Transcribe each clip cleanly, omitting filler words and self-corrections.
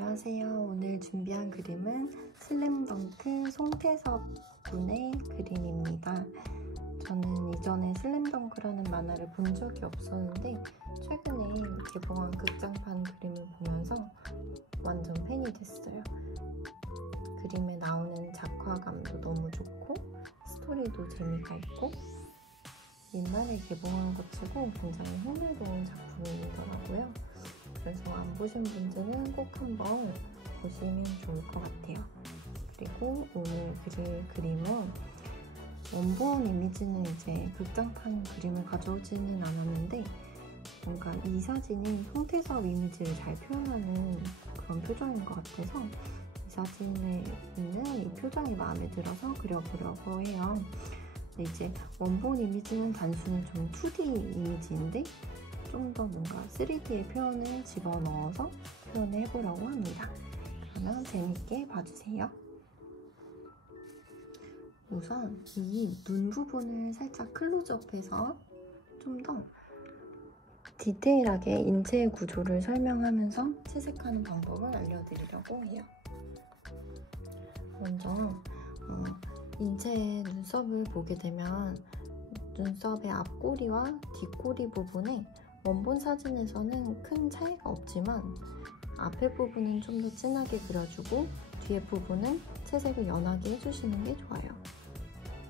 안녕하세요. 오늘 준비한 그림은 슬램덩크 송태섭 군의 그림입니다. 저는 이전에 슬램덩크라는 만화를 본 적이 없었는데 최근에 개봉한 극장판 그림을 보면서 완전 팬이 됐어요. 그림에 나오는 작화감도 너무 좋고 스토리도 재미가 있고 옛날에 개봉한 것 치고 굉장히 흥미로운 작품이더라고요. 그래서 안 보신 분들은 꼭 한번 보시면 좋을 것 같아요. 그리고 오늘 그릴 그림은 원본 이미지는 이제 극장판 그림을 가져오지는 않았는데 뭔가 이 사진이 송태섭 이미지를 잘 표현하는 그런 표정인 것 같아서 이 사진에 있는 이 표정이 마음에 들어서 그려보려고 해요. 근데 이제 원본 이미지는 단순히 좀 2D 이미지인데 좀 더 뭔가 3D의 표현을 집어넣어서 표현을 해보려고 합니다. 그러면 재밌게 봐주세요. 우선 이 눈 부분을 살짝 클로즈업해서 좀 더 디테일하게 인체의 구조를 설명하면서 채색하는 방법을 알려드리려고 해요. 먼저 인체의 눈썹을 보게 되면 눈썹의 앞꼬리와 뒷꼬리 부분에 원본 사진에서는 큰 차이가 없지만 앞에 부분은 좀 더 진하게 그려주고 뒤에 부분은 채색을 연하게 해주시는 게 좋아요.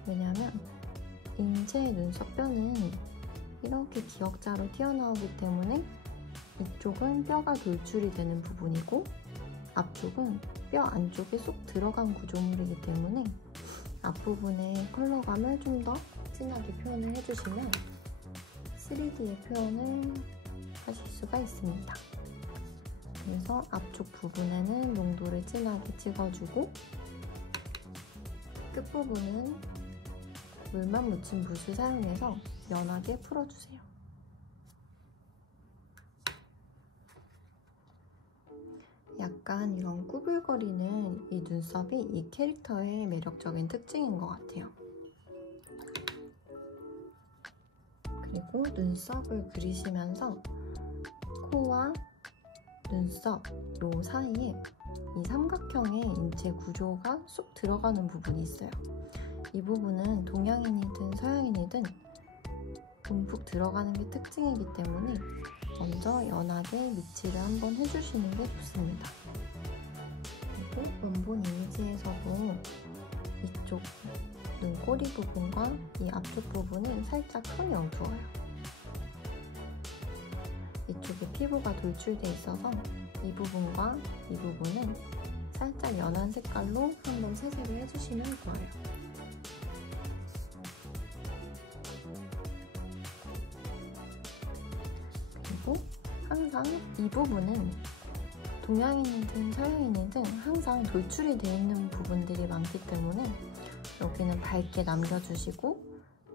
왜냐하면 인체의 눈썹뼈는 이렇게 기역자로 튀어나오기 때문에 이쪽은 뼈가 돌출이 되는 부분이고 앞쪽은 뼈 안쪽에 쏙 들어간 구조물이기 때문에 앞부분의 컬러감을 좀 더 진하게 표현을 해주시면 3D의 표현을 하실 수가 있습니다. 그래서 앞쪽 부분에는 농도를 진하게 찍어주고 끝부분은 물만 묻힌 붓을 사용해서 연하게 풀어주세요. 약간 이런 꾸불거리는 이 눈썹이 이 캐릭터의 매력적인 특징인 것 같아요. 그리고 눈썹을 그리시면서 코와 눈썹 요 사이에 이 삼각형의 인체 구조가 쏙 들어가는 부분이 있어요. 이 부분은 동양인이든 서양인이든 움푹 들어가는 게 특징이기 때문에 먼저 연하게 밑칠을 한번 해주시는 게 좋습니다. 그리고 원본 이미지에서도 이쪽 눈꼬리 부분과 이 앞쪽 부분이 살짝 톤이 어두워요. 이쪽에 피부가 돌출돼 있어서 이 부분과 이 부분은 살짝 연한 색깔로 한번 채색을 해주시면 좋아요. 그리고 항상 이 부분은 동양인이든 서양인이든 항상 돌출이 되어 있는 부분들이 많기 때문에 여기는 밝게 남겨주시고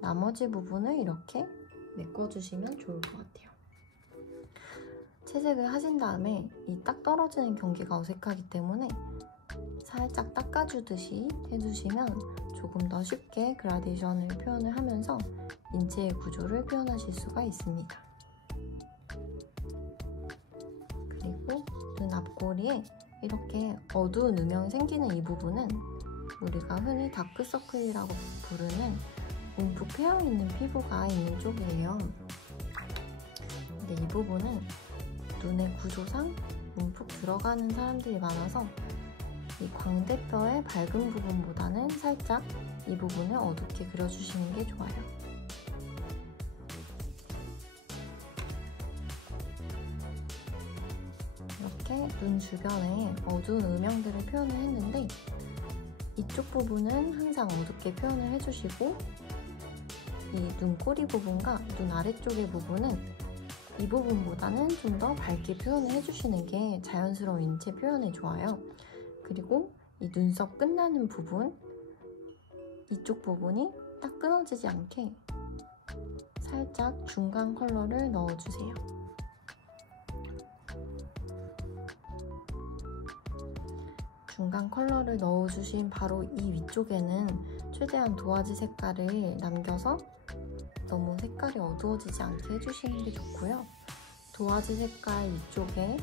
나머지 부분을 이렇게 메꿔주시면 좋을 것 같아요. 채색을 하신 다음에 이 딱 떨어지는 경계가 어색하기 때문에 살짝 닦아주듯이 해주시면 조금 더 쉽게 그라데이션을 표현을 하면서 인체의 구조를 표현하실 수가 있습니다. 그리고 눈 앞꼬리에 이렇게 어두운 음영이 생기는 이 부분은 우리가 흔히 다크서클이라고 부르는 움푹 패여있는 피부가 있는 쪽이에요. 근데 이 부분은 눈의 구조상 움푹 들어가는 사람들이 많아서 이 광대뼈의 밝은 부분보다는 살짝 이 부분을 어둡게 그려주시는 게 좋아요. 이렇게 눈 주변에 어두운 음영들을 표현을 했는데 이쪽 부분은 항상 어둡게 표현을 해주시고 이 눈꼬리 부분과 눈 아래쪽의 부분은 이 부분보다는 좀 더 밝게 표현을 해주시는 게 자연스러운 인체 표현에 좋아요. 그리고 이 눈썹 끝나는 부분, 이쪽 부분이 딱 끊어지지 않게 살짝 중간 컬러를 넣어주세요. 중간 컬러를 넣어주신 바로 이 위쪽에는 최대한 도화지 색깔을 남겨서 너무 색깔이 어두워지지 않게 해주시는 게 좋고요. 도화지 색깔 위쪽에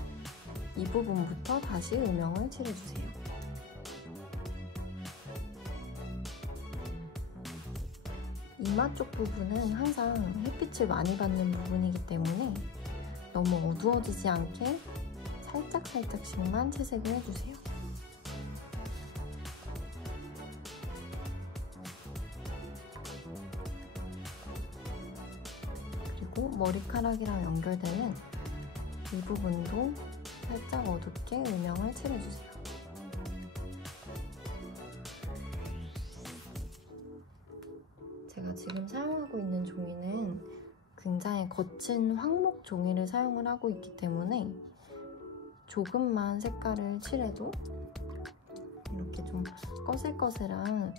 이 부분부터 다시 음영을 칠해주세요. 이마 쪽 부분은 항상 햇빛을 많이 받는 부분이기 때문에 너무 어두워지지 않게 살짝씩만 채색을 해주세요. 그리고 머리카락이랑 연결되는 이 부분도 살짝 어둡게 음영을 칠해주세요. 제가 지금 사용하고 있는 종이는 굉장히 거친 황목 종이를 사용을 하고 있기 때문에 조금만 색깔을 칠해도 이렇게 좀 거슬거슬한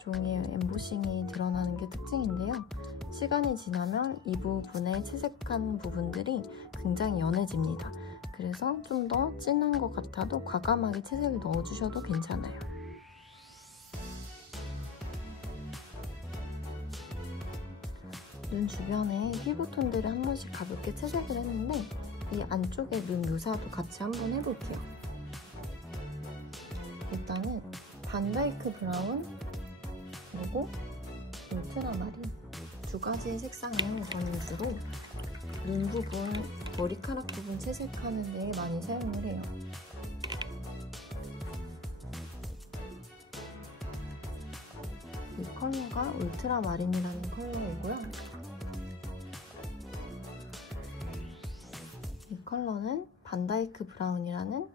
종이의 엠보싱이 드러나는 게 특징인데요. 시간이 지나면 이 부분에 채색한 부분들이 굉장히 연해집니다. 그래서 좀 더 진한 것 같아도 과감하게 채색을 넣어주셔도 괜찮아요. 눈 주변에 피부톤들을 한 번씩 가볍게 채색을 했는데 이 안쪽에 눈 묘사도 같이 한번 해볼게요. 일단은 반다이크 브라운 그리고 울트라마린 두 가지의 색상을 저는 주로 눈 부분, 머리카락 부분 채색하는 데 많이 사용을 해요. 이 컬러가 울트라마린이라는 컬러이고요. 이 컬러는 반다이크 브라운이라는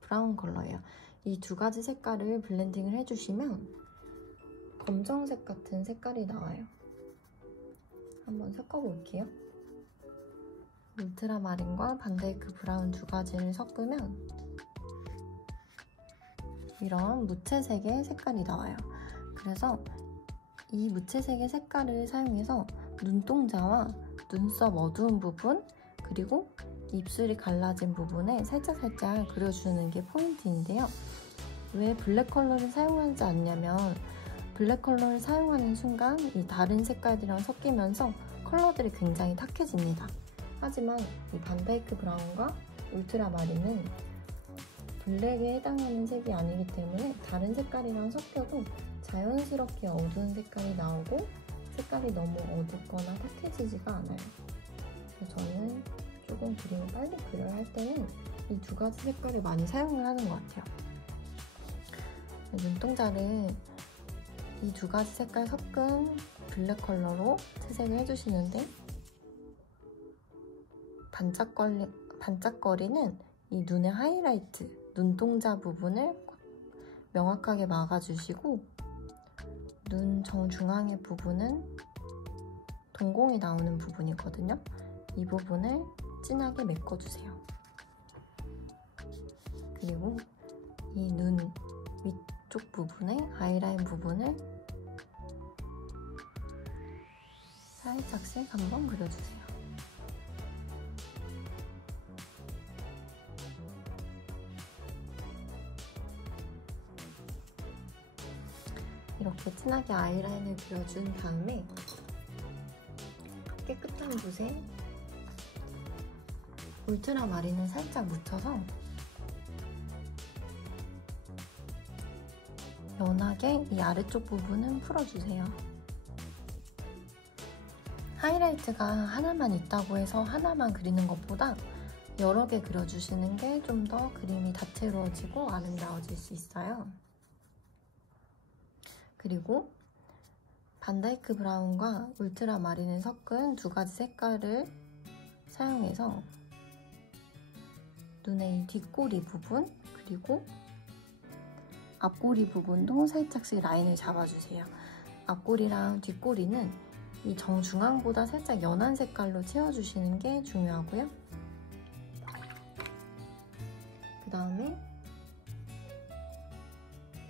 브라운 컬러예요. 이 두 가지 색깔을 블렌딩을 해주시면 검정색 같은 색깔이 나와요. 한번 섞어볼게요. 울트라마린과 반다이크 브라운 두 가지를 섞으면 이런 무채색의 색깔이 나와요. 그래서 이 무채색의 색깔을 사용해서 눈동자와 눈썹 어두운 부분 그리고 입술이 갈라진 부분에 살짝 그려주는 게 포인트인데요. 왜 블랙 컬러를 사용하지 않냐면 블랙 컬러를 사용하는 순간 이 다른 색깔들이랑 섞이면서 컬러들이 굉장히 탁해집니다. 하지만 이 반다이크 브라운과 울트라마린은 블랙에 해당하는 색이 아니기 때문에 다른 색깔이랑 섞여도 자연스럽게 어두운 색깔이 나오고 색깔이 너무 어둡거나 탁해지지가 않아요. 그래서 저는 조금 그림을 빨리 그려야 할 때는 이 두 가지 색깔을 많이 사용을 하는 것 같아요. 눈동자를 이 두 가지 색깔 섞은 블랙 컬러로 채색을 해주시는데 반짝거리는 이 눈의 하이라이트, 눈동자 부분을 명확하게 막아주시고 눈 정중앙의 부분은 동공이 나오는 부분이거든요. 이 부분을 진하게 메꿔주세요. 그리고 이 눈 위쪽 부분에 아이라인 부분을 살짝씩 한번 그려주세요. 이렇게 진하게 아이라인을 그려준 다음에 깨끗한 붓에 울트라마린을 살짝 묻혀서 연하게 이 아래쪽 부분은 풀어주세요. 하이라이트가 하나만 있다고 해서 하나만 그리는 것보다 여러 개 그려주시는 게 좀 더 그림이 다채로워지고 아름다워질 수 있어요. 그리고 반다이크 브라운과 울트라마린을 섞은 두 가지 색깔을 사용해서 눈의 이 뒷꼬리 부분 그리고 앞꼬리 부분도 살짝씩 라인을 잡아주세요. 앞꼬리랑 뒷꼬리는 이 정중앙보다 살짝 연한 색깔로 채워주시는 게 중요하고요. 그 다음에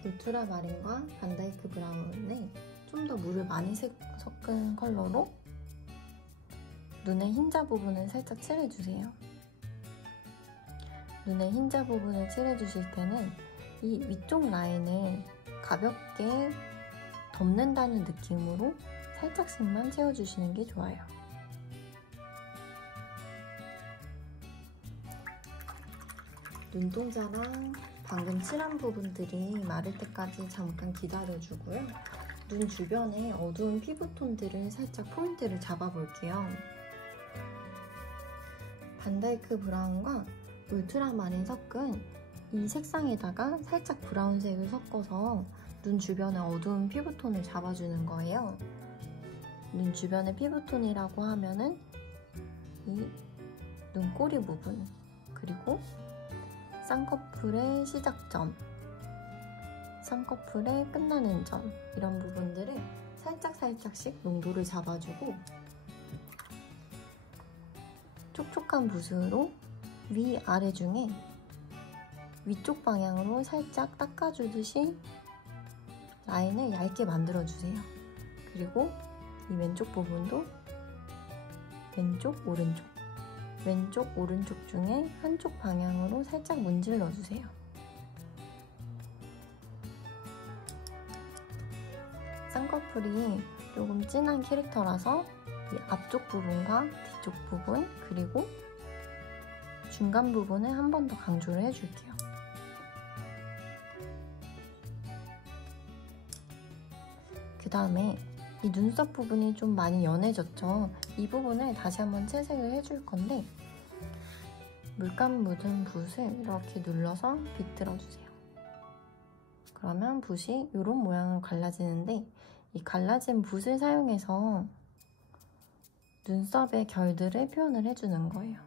울트라마린과 반다이크 브라운에 좀 더 물을 많이 섞은 컬러로 눈의 흰자 부분을 살짝 칠해주세요. 눈의 흰자 부분을 칠해주실 때는 이 위쪽 라인을 가볍게 덮는다는 느낌으로 살짝씩만 채워주시는 게 좋아요. 눈동자랑 방금 칠한 부분들이 마를 때까지 잠깐 기다려주고요. 눈 주변에 어두운 피부톤들을 살짝 포인트를 잡아볼게요. 반다이크 브라운과 울트라마린 섞은 이 색상에다가 살짝 브라운색을 섞어서 눈 주변의 어두운 피부톤을 잡아주는 거예요. 눈 주변의 피부톤이라고 하면은 이 눈꼬리 부분, 그리고 쌍꺼풀의 시작점, 쌍꺼풀의 끝나는 점, 이런 부분들을 살짝씩 농도를 잡아주고 촉촉한 붓으로 위아래 중에 위쪽 방향으로 살짝 닦아주듯이 라인을 얇게 만들어주세요. 그리고 이 왼쪽 부분도 왼쪽, 오른쪽 중에 한쪽 방향으로 살짝 문질러주세요. 쌍꺼풀이 조금 진한 캐릭터라서 이 앞쪽 부분과 뒤쪽 부분, 그리고 중간 부분을 한 번 더 강조를 해줄게요. 그 다음에 이 눈썹 부분이 좀 많이 연해졌죠? 이 부분을 다시 한번 채색을 해줄 건데 물감 묻은 붓을 이렇게 눌러서 비틀어주세요. 그러면 붓이 이런 모양으로 갈라지는데 이 갈라진 붓을 사용해서 눈썹의 결들을 표현을 해주는 거예요.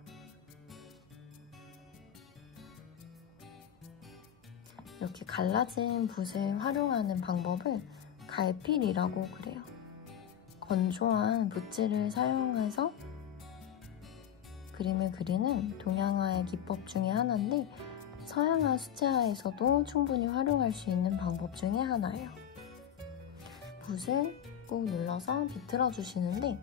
이렇게 갈라진 붓을 활용하는 방법을 갈필이라고 그래요. 건조한 붓질을 사용해서 그림을 그리는 동양화의 기법 중에 하나인데 서양화 수채화에서도 충분히 활용할 수 있는 방법 중에 하나예요. 붓을 꾹 눌러서 비틀어 주시는데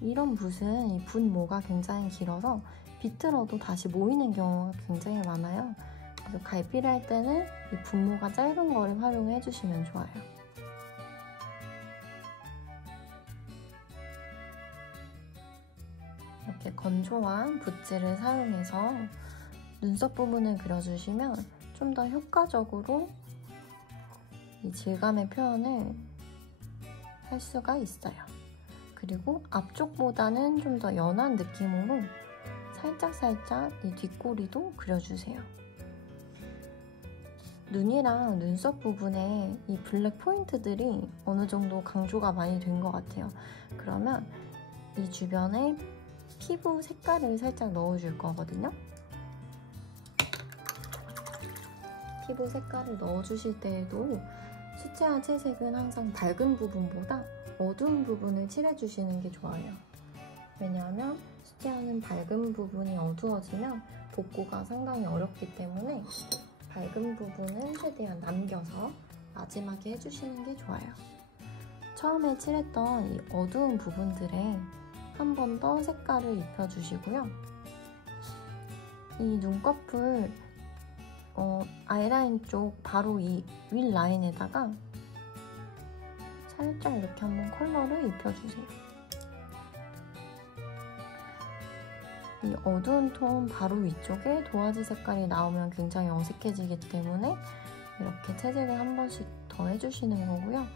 이런 붓은 이 붓모가 굉장히 길어서 비틀어도 다시 모이는 경우가 굉장히 많아요. 그래서 갈필을 할 때는 이 붓모가 짧은 거를 활용해 주시면 좋아요. 이렇게 건조한 붓질을 사용해서 눈썹 부분을 그려주시면 좀 더 효과적으로 이 질감의 표현을 할 수가 있어요. 그리고 앞쪽보다는 좀 더 연한 느낌으로 살짝 이 뒷꼬리도 그려주세요. 눈이랑 눈썹 부분에 이 블랙 포인트들이 어느 정도 강조가 많이 된 것 같아요. 그러면 이 주변에 피부 색깔을 살짝 넣어줄 거거든요. 피부 색깔을 넣어주실 때에도 수채화 채색은 항상 밝은 부분보다 어두운 부분을 칠해주시는 게 좋아요. 왜냐하면 수채화는 밝은 부분이 어두워지면 복구가 상당히 어렵기 때문에 밝은 부분은 최대한 남겨서 마지막에 해주시는 게 좋아요. 처음에 칠했던 이 어두운 부분들에 한 번 더 색깔을 입혀주시고요. 이 눈꺼풀 아이라인 쪽 바로 이 윗라인에다가 살짝 이렇게 한번 컬러를 입혀주세요. 이 어두운 톤 바로 위쪽에 도화지 색깔이 나오면 굉장히 어색해지기 때문에 이렇게 채색을 한 번씩 더 해주시는 거고요.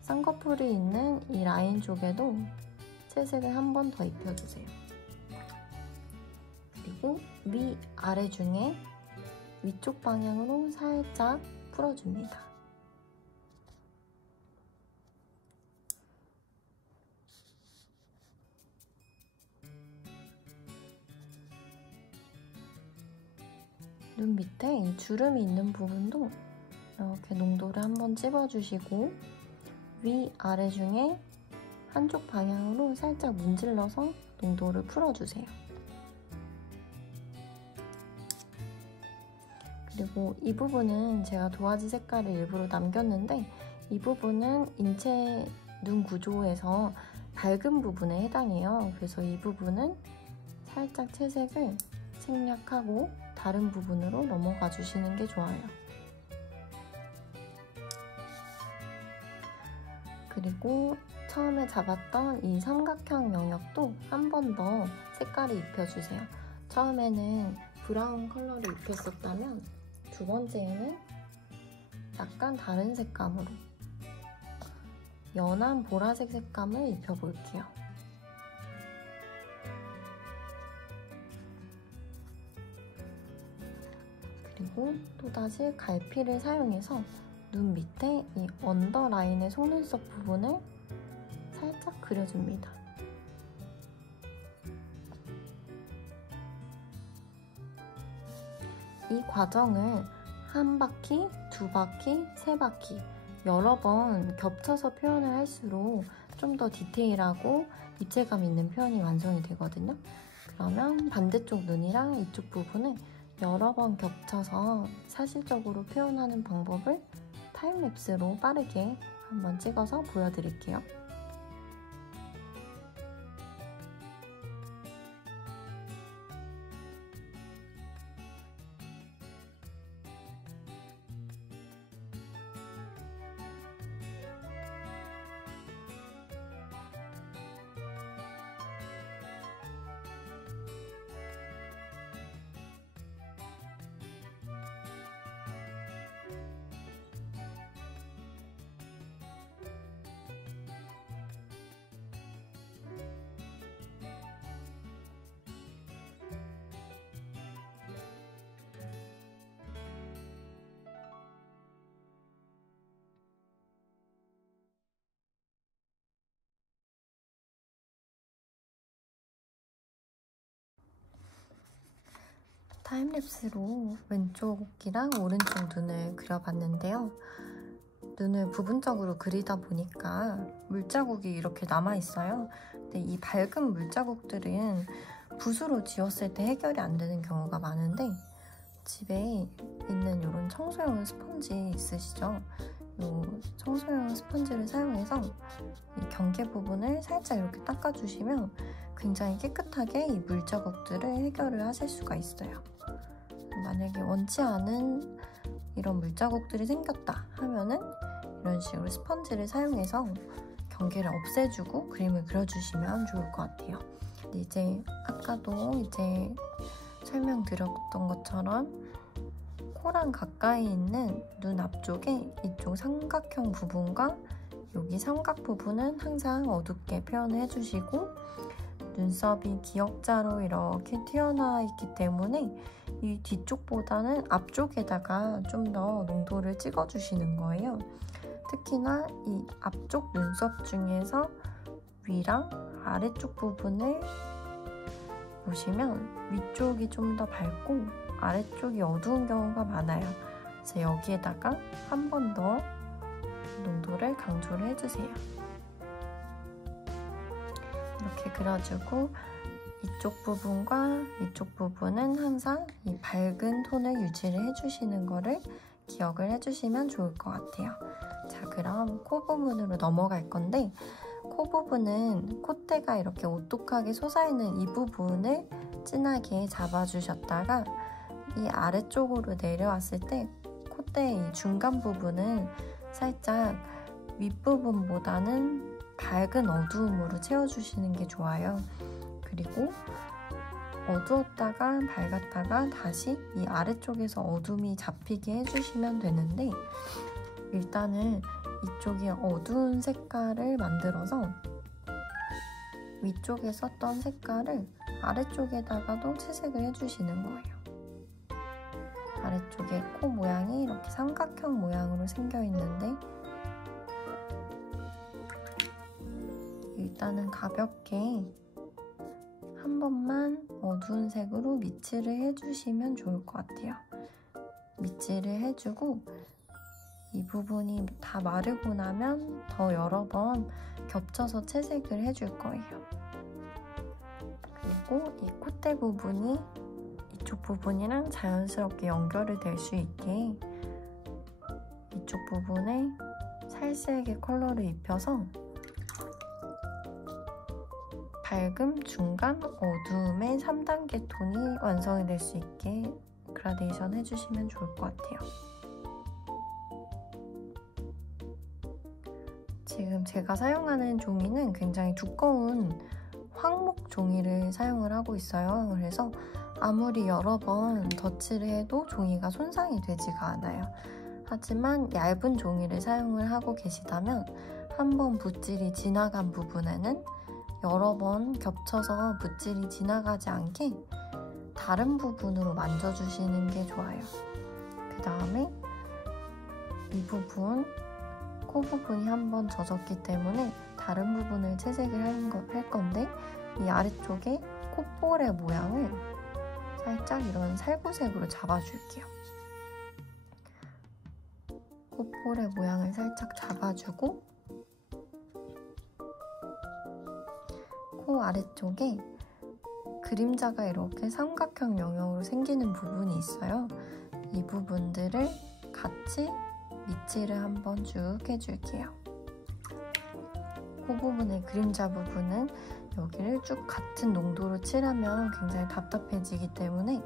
쌍꺼풀이 있는 이 라인 쪽에도 채색을 한 번 더 입혀주세요. 그리고 위아래 중에 위쪽 방향으로 살짝 풀어줍니다. 눈 밑에 이 주름이 있는 부분도 이렇게 농도를 한번 찝어주시고 위아래 중에 한쪽 방향으로 살짝 문질러서 농도를 풀어주세요. 그리고 이 부분은 제가 도화지 색깔을 일부러 남겼는데 이 부분은 인체 눈 구조에서 밝은 부분에 해당해요. 그래서 이 부분은 살짝 채색을 생략하고 다른 부분으로 넘어가 주시는 게 좋아요. 그리고 처음에 잡았던 이 삼각형 영역도 한 번 더 색깔을 입혀주세요. 처음에는 브라운 컬러를 입혔었다면 두 번째에는 약간 다른 색감으로 연한 보라색 색감을 입혀볼게요. 그리고 또다시 갈피를 사용해서 눈 밑에 이 언더라인의 속눈썹 부분을 살짝 그려줍니다. 이 과정을 한 바퀴, 두 바퀴, 세 바퀴 여러 번 겹쳐서 표현을 할수록 좀 더 디테일하고 입체감 있는 표현이 완성이 되거든요. 그러면 반대쪽 눈이랑 이쪽 부분을 여러 번 겹쳐서 사실적으로 표현하는 방법을 타임랩스로 빠르게 한번 찍어서 보여드릴게요. 타임랩스로 왼쪽 귀랑 오른쪽 눈을 그려봤는데요. 눈을 부분적으로 그리다 보니까 물자국이 이렇게 남아있어요. 근데 이 밝은 물자국들은 붓으로 지웠을 때 해결이 안 되는 경우가 많은데 집에 있는 이런 청소용 스펀지 있으시죠? 이 청소용 스펀지를 사용해서 이 경계 부분을 살짝 이렇게 닦아주시면 굉장히 깨끗하게 이 물자국들을 해결을 하실 수가 있어요. 만약에 원치 않은 이런 물자국들이 생겼다 하면은 이런 식으로 스펀지를 사용해서 경계를 없애주고 그림을 그려주시면 좋을 것 같아요. 근데 이제 아까도 이제 설명드렸던 것처럼 코랑 가까이 있는 눈 앞쪽에 이쪽 삼각형 부분과 여기 삼각 부분은 항상 어둡게 표현을 해주시고 눈썹이 기역자로 이렇게 튀어나와 있기 때문에 이 뒤쪽보다는 앞쪽에다가 좀 더 농도를 찍어주시는 거예요. 특히나 이 앞쪽 눈썹 중에서 위랑 아래쪽 부분을 보시면 위쪽이 좀 더 밝고 아래쪽이 어두운 경우가 많아요. 그래서 여기에다가 한 번 더 농도를 강조를 해주세요. 이렇게 그려주고 이쪽 부분과 이쪽 부분은 항상 이 밝은 톤을 유지를 해주시는 거를 기억을 해주시면 좋을 것 같아요. 자, 그럼 코 부분으로 넘어갈 건데 코 부분은 콧대가 이렇게 오똑하게 솟아있는 이 부분을 진하게 잡아주셨다가 이 아래쪽으로 내려왔을 때 콧대의 이 중간 부분은 살짝 윗부분보다는 밝은 어두움으로 채워주시는 게 좋아요. 그리고 어두웠다가 밝았다가 다시 이 아래쪽에서 어둠이 잡히게 해주시면 되는데 일단은 이쪽에 어두운 색깔을 만들어서 위쪽에 썼던 색깔을 아래쪽에다가도 채색을 해주시는 거예요. 아래쪽에 코 모양이 이렇게 삼각형 모양으로 생겨 있는데 일단은 가볍게 한 번만 어두운 색으로 밑칠을 해주시면 좋을 것 같아요. 밑칠을 해주고 이 부분이 다 마르고 나면 더 여러 번 겹쳐서 채색을 해줄 거예요. 그리고 이 콧대 부분이 이쪽 부분이랑 자연스럽게 연결이 될 수 있게 이쪽 부분에 살색의 컬러를 입혀서 밝음, 중간, 어두움의 3단계 톤이 완성이 될 수 있게 그라데이션 해주시면 좋을 것 같아요. 지금 제가 사용하는 종이는 굉장히 두꺼운 황목 종이를 사용을 하고 있어요. 그래서 아무리 여러 번 덧칠을 해도 종이가 손상이 되지가 않아요. 하지만 얇은 종이를 사용을 하고 계시다면 한번 붓질이 지나간 부분에는 여러 번 겹쳐서 붓질이 지나가지 않게 다른 부분으로 만져주시는 게 좋아요. 그 다음에 이 부분, 코 부분이 한번 젖었기 때문에 다른 부분을 채색을 할 건데 이 아래쪽에 콧볼의 모양을 살짝 이런 살구색으로 잡아줄게요. 콧볼의 모양을 살짝 잡아주고 코 아래쪽에 그림자가 이렇게 삼각형 영역으로 생기는 부분이 있어요. 이 부분들을 같이 밑칠을 한번 쭉 해줄게요. 코 부분의 그림자 부분은 여기를 쭉 같은 농도로 칠하면 굉장히 답답해지기 때문에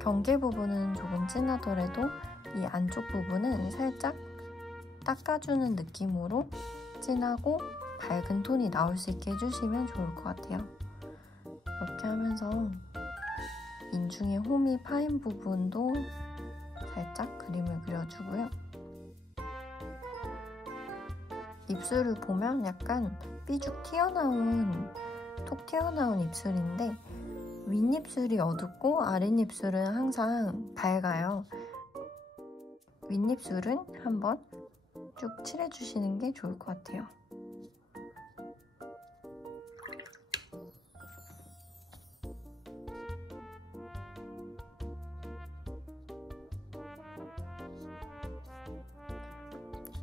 경계 부분은 조금 진하더라도 이 안쪽 부분은 살짝 닦아주는 느낌으로 진하고 밝은 톤이 나올 수 있게 해주시면 좋을 것 같아요. 이렇게 하면서 인중의 홈이 파인 부분도 살짝 그림을 그려주고요. 입술을 보면 약간 삐죽 톡 튀어나온 입술인데 윗입술이 어둡고 아랫입술은 항상 밝아요. 윗입술은 한번 쭉 칠해주시는 게 좋을 것 같아요.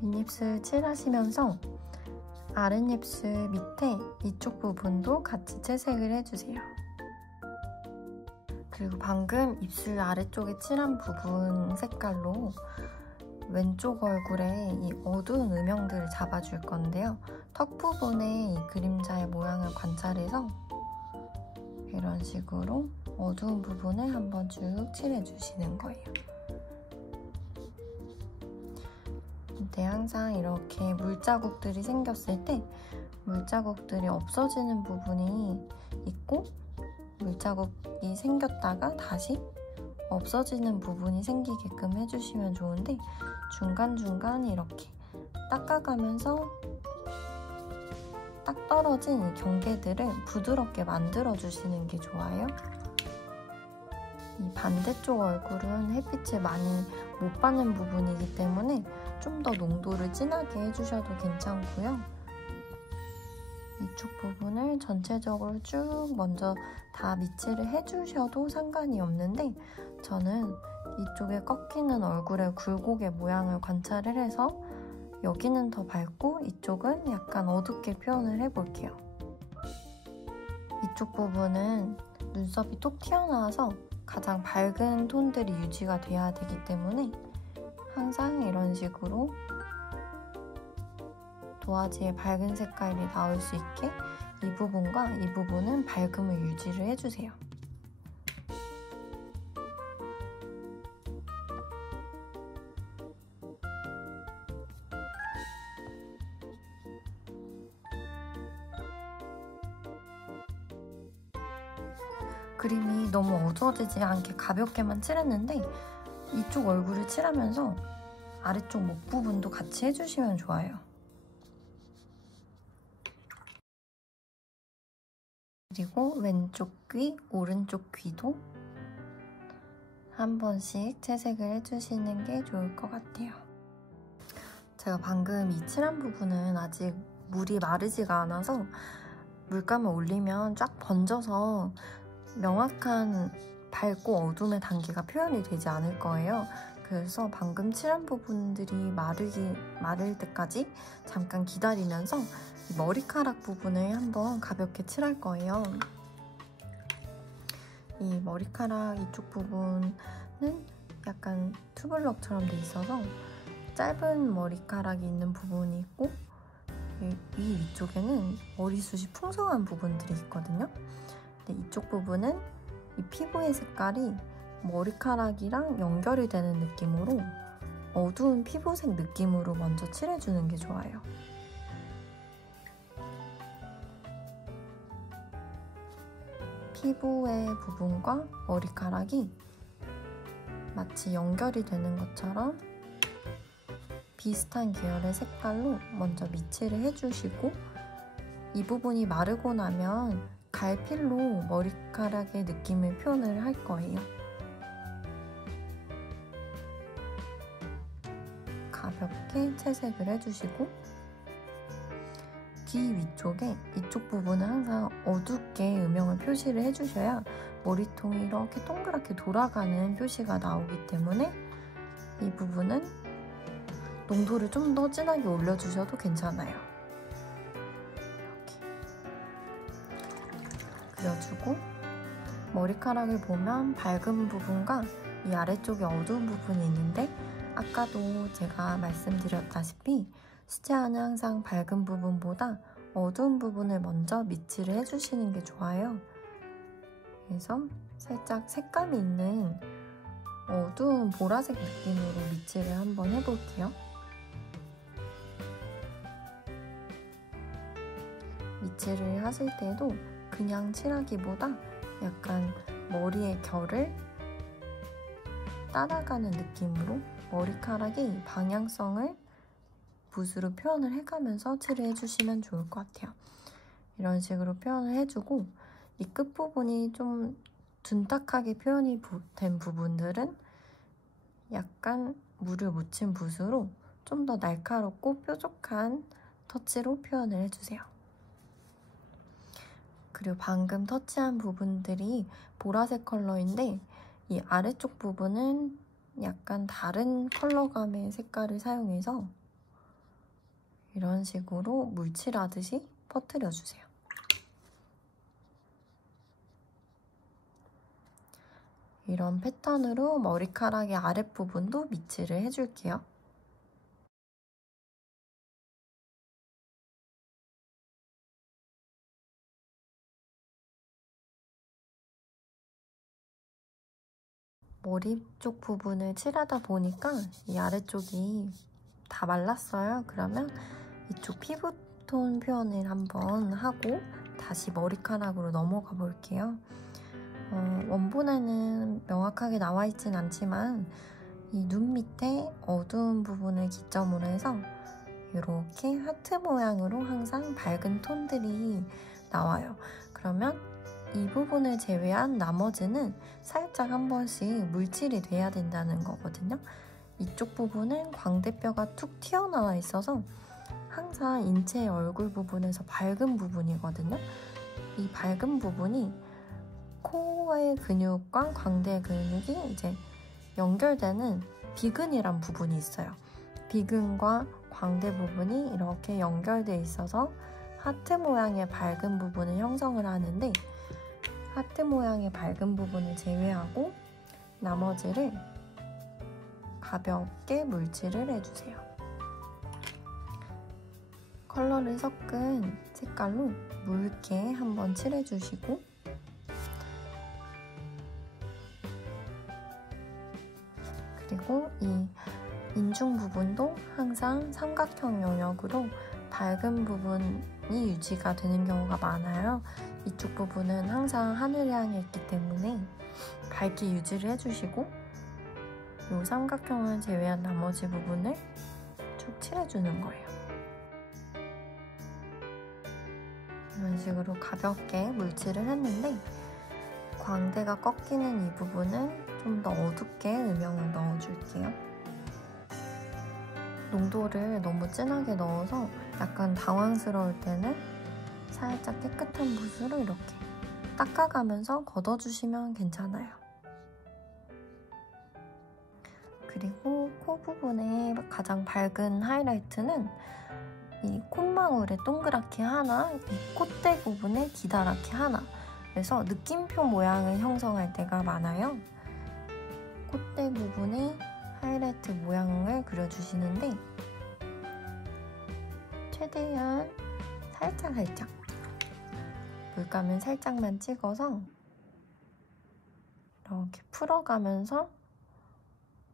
윗입술 칠하시면서 아랫입술 밑에 이쪽 부분도 같이 채색을 해주세요. 그리고 방금 입술 아래쪽에 칠한 부분 색깔로 왼쪽 얼굴에 이 어두운 음영들을 잡아줄 건데요. 턱 부분에 이 그림자의 모양을 관찰해서 이런 식으로 어두운 부분을 한번 쭉 칠해주시는 거예요. 근데 항상 이렇게 물자국들이 생겼을 때 물자국들이 없어지는 부분이 있고 물자국이 생겼다가 다시 없어지는 부분이 생기게끔 해주시면 좋은데 중간중간 이렇게 닦아가면서 딱 떨어진 이 경계들을 부드럽게 만들어주시는 게 좋아요. 이 반대쪽 얼굴은 햇빛을 많이 못 받는 부분이기 때문에 좀 더 농도를 진하게 해주셔도 괜찮고요. 이쪽 부분을 전체적으로 쭉 먼저 다 밑칠을 해주셔도 상관이 없는데 저는 이쪽에 꺾이는 얼굴의 굴곡의 모양을 관찰을 해서 여기는 더 밝고 이쪽은 약간 어둡게 표현을 해볼게요. 이쪽 부분은 눈썹이 톡 튀어나와서 가장 밝은 톤들이 유지가 돼야 되기 때문에 항상 이런 식으로 도화지의 밝은 색깔이 나올 수 있게 이 부분과 이 부분은 밝음을 유지를 해주세요. 그림이 너무 어두워지지 않게 가볍게만 칠했는데 이쪽 얼굴을 칠하면서 아래쪽 목 부분도 같이 해주시면 좋아요. 그리고 왼쪽 귀, 오른쪽 귀도 한 번씩 채색을 해주시는 게 좋을 것 같아요. 제가 방금 이 칠한 부분은 아직 물이 마르지가 않아서 물감을 올리면 쫙 번져서 명확한 밝고 어둠의 단계가 표현이 되지 않을 거예요. 그래서 방금 칠한 부분들이 마를 때까지 잠깐 기다리면서 이 머리카락 부분을 한번 가볍게 칠할 거예요. 이 머리카락 이쪽 부분은 약간 투블럭처럼 돼 있어서 짧은 머리카락이 있는 부분이 있고 이 위쪽에는 머리숱이 풍성한 부분들이 있거든요. 근데 이쪽 부분은 이 피부의 색깔이 머리카락이랑 연결이 되는 느낌으로 어두운 피부색 느낌으로 먼저 칠해주는 게 좋아요. 피부의 부분과 머리카락이 마치 연결이 되는 것처럼 비슷한 계열의 색깔로 먼저 미치를 해주시고, 이 부분이 마르고 나면 갈필로 머리카락의 느낌을 표현을 할 거예요. 가볍게 채색을 해주시고, 귀 위쪽에 이쪽 부분은 항상 어둡게 음영을 표시를 해주셔야 머리통이 이렇게 동그랗게 돌아가는 표시가 나오기 때문에 이 부분은 농도를 좀 더 진하게 올려주셔도 괜찮아요. 이렇게 그려주고, 머리카락을 보면 밝은 부분과 이 아래쪽에 어두운 부분이 있는데, 아까도 제가 말씀드렸다시피 수채화는 항상 밝은 부분보다 어두운 부분을 먼저 미치를 해주시는 게 좋아요. 그래서 살짝 색감이 있는 어두운 보라색 느낌으로 미치를 한번 해볼게요. 미치를 하실 때도 그냥 칠하기보다 약간 머리의 결을 따라가는 느낌으로 머리카락의 방향성을 붓으로 표현을 해가면서 칠을 해주시면 좋을 것 같아요. 이런 식으로 표현을 해주고, 이 끝부분이 좀 둔탁하게 표현이 된 부분들은 약간 물을 묻힌 붓으로 좀 더 날카롭고 뾰족한 터치로 표현을 해주세요. 그리고 방금 터치한 부분들이 보라색 컬러인데, 이 아래쪽 부분은 약간 다른 컬러감의 색깔을 사용해서 이런 식으로 물칠하듯이 퍼뜨려주세요. 이런 패턴으로 머리카락의 아랫부분도 미치를 해줄게요. 머리 쪽 부분을 칠하다 보니까 이 아래쪽이 다 말랐어요. 그러면 이쪽 피부톤 표현을 한번 하고 다시 머리카락으로 넘어가 볼게요. 원본에는 명확하게 나와 있진 않지만 이 눈 밑에 어두운 부분을 기점으로 해서 이렇게 하트 모양으로 항상 밝은 톤들이 나와요. 그러면 이 부분을 제외한 나머지는 살짝 한 번씩 물칠이 돼야 된다는 거거든요. 이쪽 부분은 광대뼈가 툭 튀어나와 있어서 항상 인체의 얼굴 부분에서 밝은 부분이거든요. 이 밝은 부분이 코의 근육과 광대 근육이 이제 연결되는 비근이란 부분이 있어요. 비근과 광대 부분이 이렇게 연결돼 있어서 하트 모양의 밝은 부분을 형성을 하는데, 하트 모양의 밝은 부분을 제외하고 나머지를 가볍게 물칠을 해주세요. 컬러를 섞은 색깔로 묽게 한번 칠해주시고, 그리고 이 인중 부분도 항상 삼각형 영역으로 밝은 부분이 유지가 되는 경우가 많아요. 이쪽 부분은 항상 하늘을 향해 있기 때문에 밝게 유지를 해주시고, 이 삼각형을 제외한 나머지 부분을 쭉 칠해주는 거예요. 이런 식으로 가볍게 물칠을 했는데, 광대가 꺾이는 이 부분은 좀 더 어둡게 음영을 넣어줄게요. 농도를 너무 진하게 넣어서 약간 당황스러울 때는 살짝 깨끗한 붓으로 이렇게 닦아가면서 걷어주시면 괜찮아요. 그리고 코 부분에 가장 밝은 하이라이트는 이 콧망울에 동그랗게 하나, 이 콧대 부분에 기다랗게 하나, 그래서 느낌표 모양을 형성할 때가 많아요. 콧대 부분에 하이라이트 모양을 그려주시는데, 최대한 살짝 물감을 살짝만 찍어서 이렇게 풀어가면서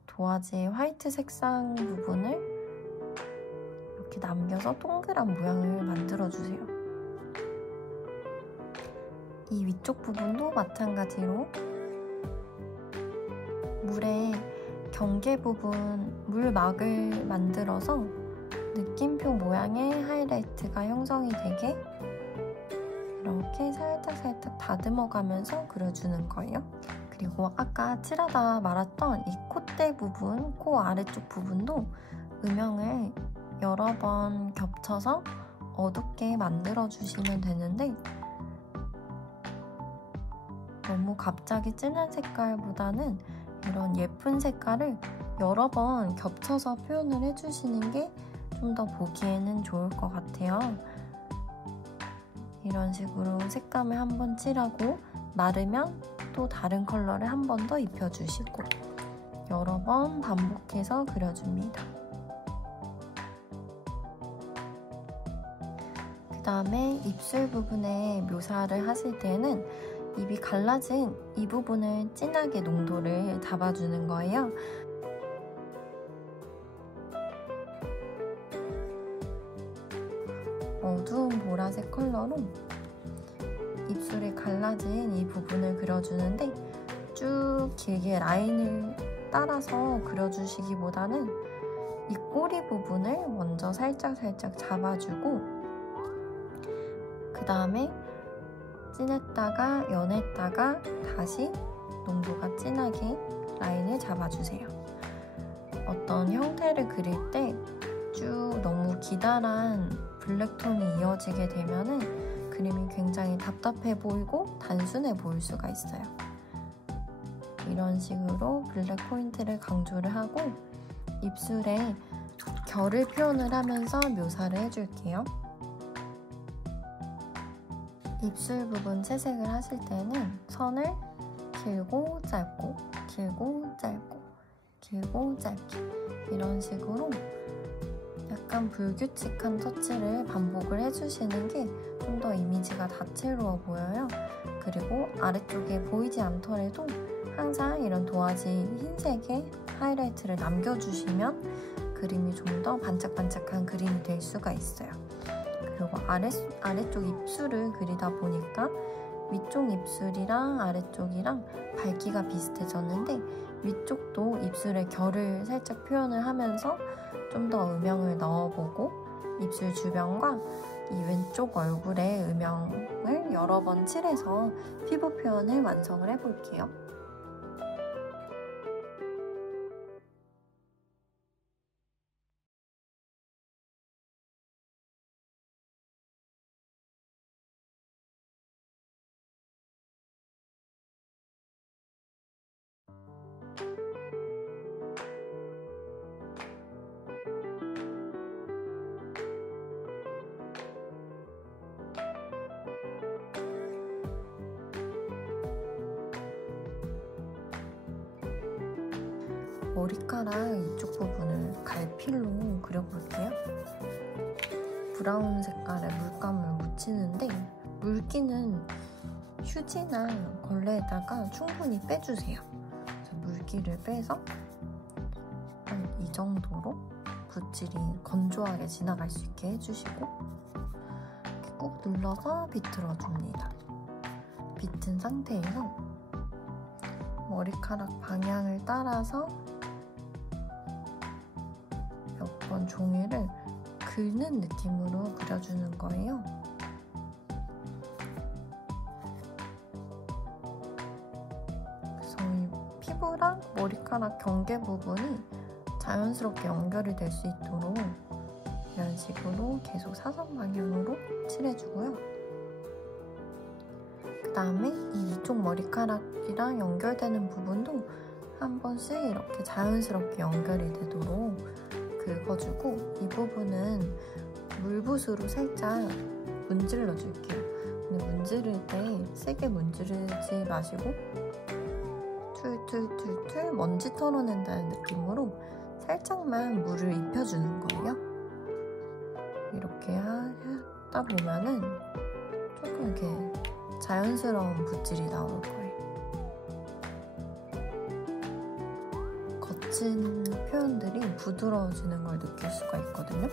도화지의 화이트 색상 부분을 이렇게 남겨서 동그란 모양을 만들어주세요. 이 위쪽 부분도 마찬가지로 물의 경계 부분, 물막을 만들어서 느낌표 모양의 하이라이트가 형성이 되게 이렇게 살짝살짝 다듬어 가면서 그려주는 거예요. 그리고 아까 칠하다 말았던 이 콧대 부분, 코 아래쪽 부분도 음영을 여러 번 겹쳐서 어둡게 만들어 주시면 되는데, 너무 갑자기 진한 색깔보다는 이런 예쁜 색깔을 여러 번 겹쳐서 표현을 해주시는 게 좀 더 보기에는 좋을 것 같아요. 이런 식으로 색감을 한번 칠하고 마르면 또 다른 컬러를 한 번 더 입혀주시고 여러 번 반복해서 그려줍니다. 그 다음에 입술 부분에 묘사를 하실 때는 입이 갈라진 이 부분을 진하게 농도를 잡아주는 거예요. 어두운 보라색 컬러로 입술이 갈라진 이 부분을 그려주는데, 쭉 길게 라인을 따라서 그려주시기보다는 이 꼬리 부분을 먼저 살짝살짝 잡아주고 그 다음에 진했다가 연했다가 다시 농도가 진하게 라인을 잡아주세요. 어떤 형태를 그릴 때 쭉 너무 기다란 블랙톤이 이어지게 되면은 그림이 굉장히 답답해 보이고 단순해 보일 수가 있어요. 이런 식으로 블랙 포인트를 강조를 하고 입술에 결을 표현을 하면서 묘사를 해줄게요. 입술 부분 채색을 하실 때는 선을 길고 짧고 길고 짧고 길고 짧게 이런 식으로 약간 불규칙한 터치를 반복을 해주시는 게 좀 더 이미지가 다채로워 보여요. 그리고 아래쪽에 보이지 않더라도 항상 이런 도화지 흰색의 하이라이트를 남겨주시면 그림이 좀 더 반짝반짝한 그림이 될 수가 있어요. 그리고 아래쪽 입술을 그리다 보니까 위쪽 입술이랑 아래쪽이랑 밝기가 비슷해졌는데 위쪽도 입술의 결을 살짝 표현을 하면서 좀 더 음영을 넣어보고 입술 주변과 이 왼쪽 얼굴에 음영을 여러 번 칠해서 피부 표현을 완성을 해볼게요. 머리카락 이쪽 부분을 갈필로 그려볼게요. 브라운 색깔의 물감을 묻히는데 물기는 휴지나 걸레에다가 충분히 빼주세요. 그래서 물기를 빼서 한 이 정도로 붓질이 건조하게 지나갈 수 있게 해주시고 이렇게 꾹 눌러서 비틀어줍니다. 비튼 상태에서 머리카락 방향을 따라서 몇 번 종이를 긁는 느낌으로 그려주는 거예요. 그래서 이 피부랑 머리카락 경계 부분이 자연스럽게 연결이 될 수 있도록 이런 식으로 계속 사선 방향으로 칠해주고요. 그 다음에 이 위쪽 머리카락이랑 연결되는 부분도 한 번씩 이렇게 자연스럽게 연결이 되도록 긁어주고 이 부분은 물붓으로 살짝 문질러 줄게요. 근데 문지를 때 세게 문지르지 마시고 툴툴툴툴 먼지 털어낸다는 느낌으로 살짝만 물을 입혀주는 거예요. 이렇게 하다 보면은 조금 이렇게 자연스러운 붓질이 나올 거예요. 거친 표현들이 부드러워지는 걸 느낄 수가 있거든요.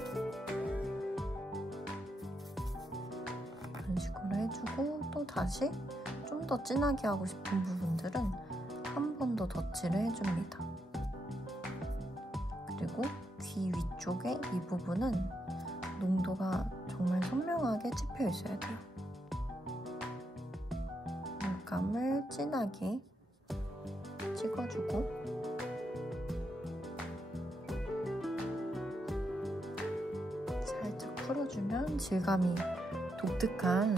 이런 식으로 해주고 또 다시 좀 더 진하게 하고 싶은 부분들은 한 번 더 덧칠을 해줍니다. 그리고 귀 위쪽에 이 부분은 농도가 정말 선명하게 찝혀 있어야 돼요. 물감을 진하게 찍어주고 살짝 풀어주면 질감이 독특한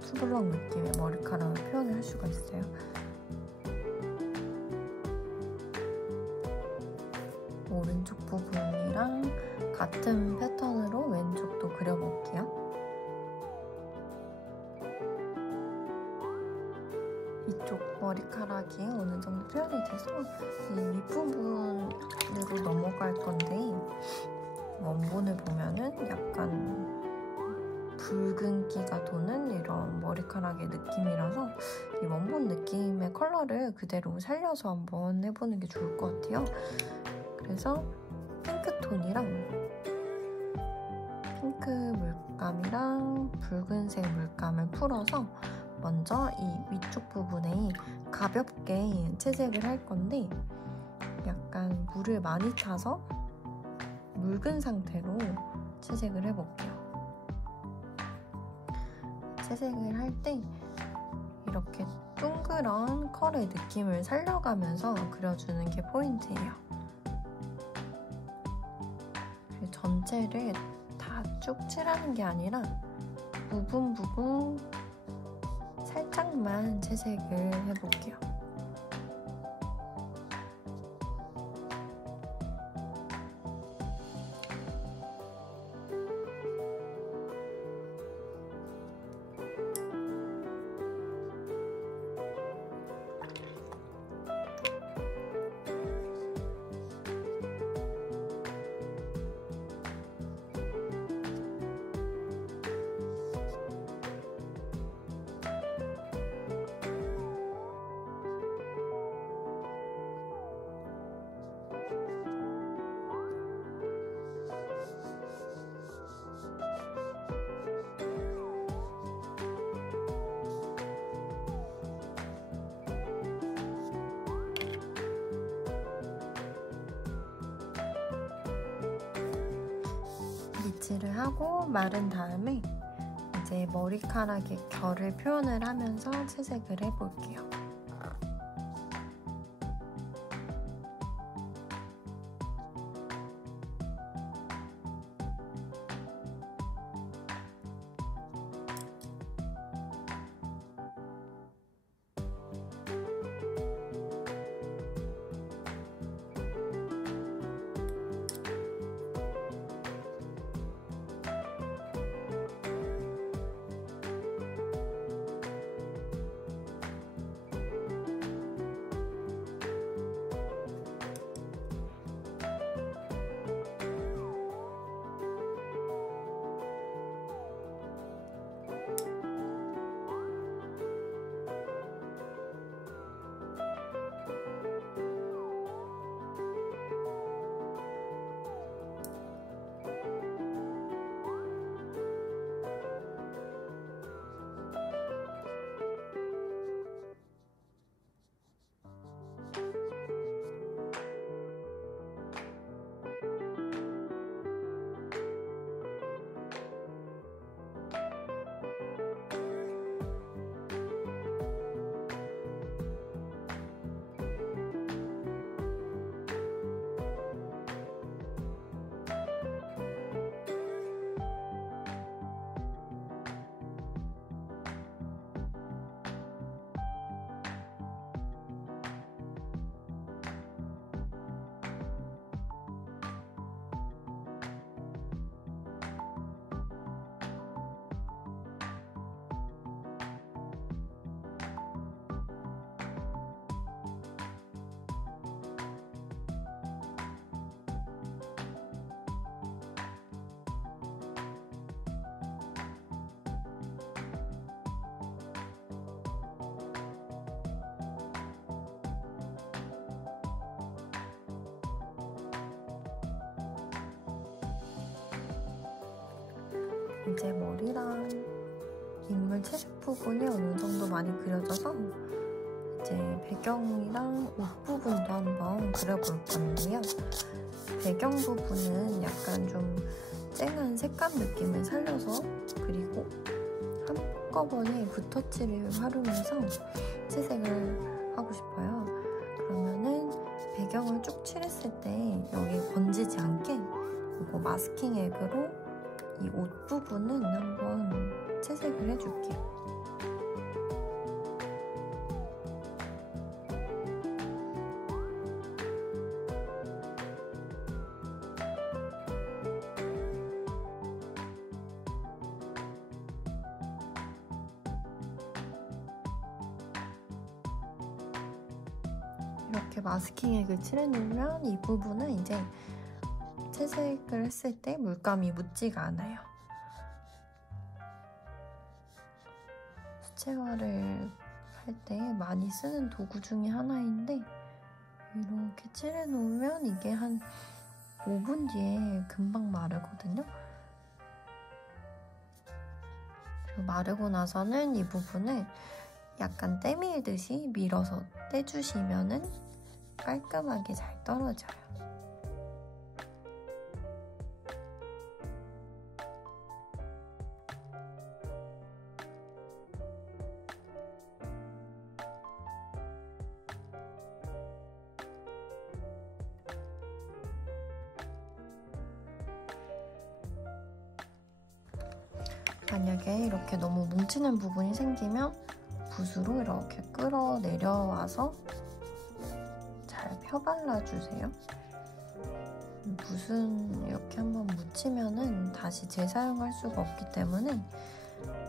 투블럭 느낌의 머리카락을 표현을 할 수가 있어요. 오른쪽 부분이랑 같은 패턴으로 왼쪽도 그려볼게요. 이쪽 머리카락이 어느 정도 표현이 돼서 이 윗부분으로 넘어갈 건데 원본을 보면은 약간 붉은기가 도는 이런 머리카락의 느낌이라서 이 원본 느낌의 컬러를 그대로 살려서 한번 해보는 게 좋을 것 같아요. 그래서 핑크톤이랑 핑크 물감이랑 붉은색 물감을 풀어서 먼저 이 위쪽 부분에 가볍게 채색을 할 건데 약간 물을 많이 타서 묽은 상태로 채색을 해볼게요. 채색을 할 때 이렇게 둥그런 컬의 느낌을 살려가면서 그려주는 게 포인트예요. 전체를 다 쭉 칠하는 게 아니라 부분 살짝만 채색을 해볼게요. 빗질을 하고 마른 다음에 이제 머리카락의 결을 표현을 하면서 채색을 해볼게요. 이제 머리랑 인물 채색 부분이 어느 정도 많이 그려져서 이제 배경이랑 옷 부분도 한번 그려볼 건데요. 배경 부분은 약간 좀 쨍한 색감 느낌을 살려서 그리고 한꺼번에 붓터치를 활용해서 채색을 하고 싶어요. 그러면은 배경을 쭉 칠했을 때 여기 번지지 않게 이거 마스킹 액으로 이 옷 부분은 한번 채색을 해줄게요. 이렇게 마스킹 액을 칠해놓으면 이 부분은 이제 채색을 했을 때 물감이 묻지가 않아요. 수채화를 할 때 많이 쓰는 도구 중에 하나인데 이렇게 칠해놓으면 이게 한 5분 뒤에 금방 마르거든요. 그리고 마르고 나서는 이 부분을 약간 때밀듯이 밀어서 떼주시면은 깔끔하게 잘 떨어져요. 만약에 이렇게 너무 뭉치는 부분이 생기면 붓으로 이렇게 끌어내려와서 잘 펴발라주세요. 붓은 이렇게 한번 묻히면은 다시 재사용할 수가 없기 때문에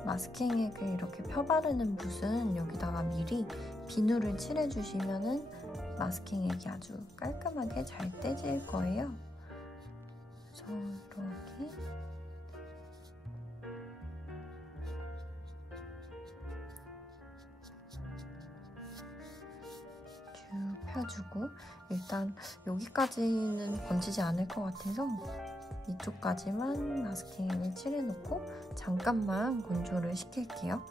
마스킹 액을 이렇게 펴바르는 붓은 여기다가 미리 비누를 칠해주시면은 마스킹 액이 아주 깔끔하게 잘 떼질 거예요. 그래서 이렇게 쭉 펴주고 일단 여기까지는 번지지 않을 것 같아서 이쪽까지만 마스킹을 칠해놓고 잠깐만 건조를 시킬게요.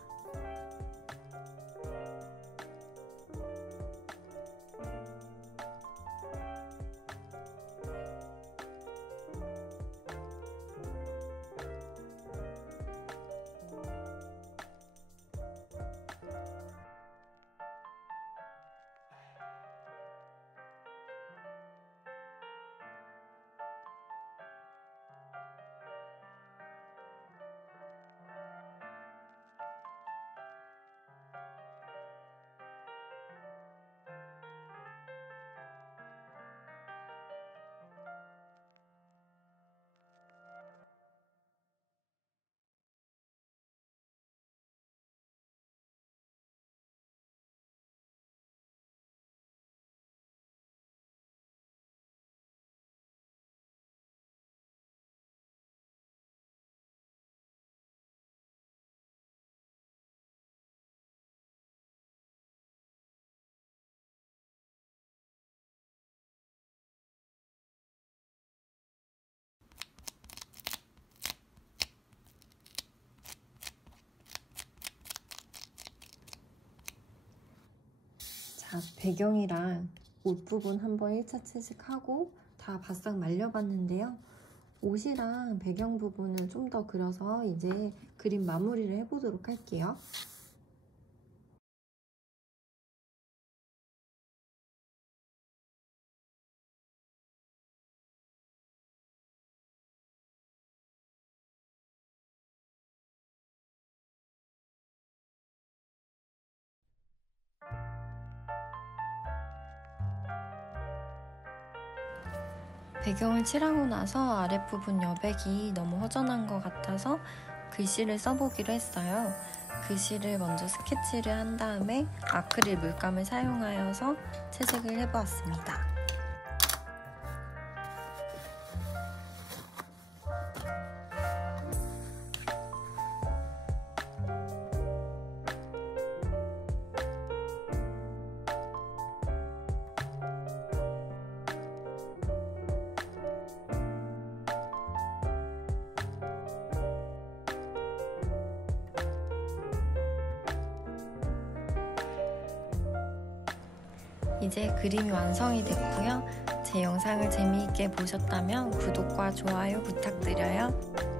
자, 배경이랑 옷 부분 한번 1차 채색하고 다 바싹 말려봤는데요. 옷이랑 배경 부분을 좀 더 그려서 이제 그림 마무리를 해보도록 할게요. 배경을 칠하고 나서 아랫부분 여백이 너무 허전한 것 같아서 글씨를 써보기로 했어요. 글씨를 먼저 스케치를 한 다음에 아크릴 물감을 사용하여서 채색을 해보았습니다. 이제 그림이 완성이 됐고요. 제 영상을 재미있게 보셨다면 구독과 좋아요 부탁드려요.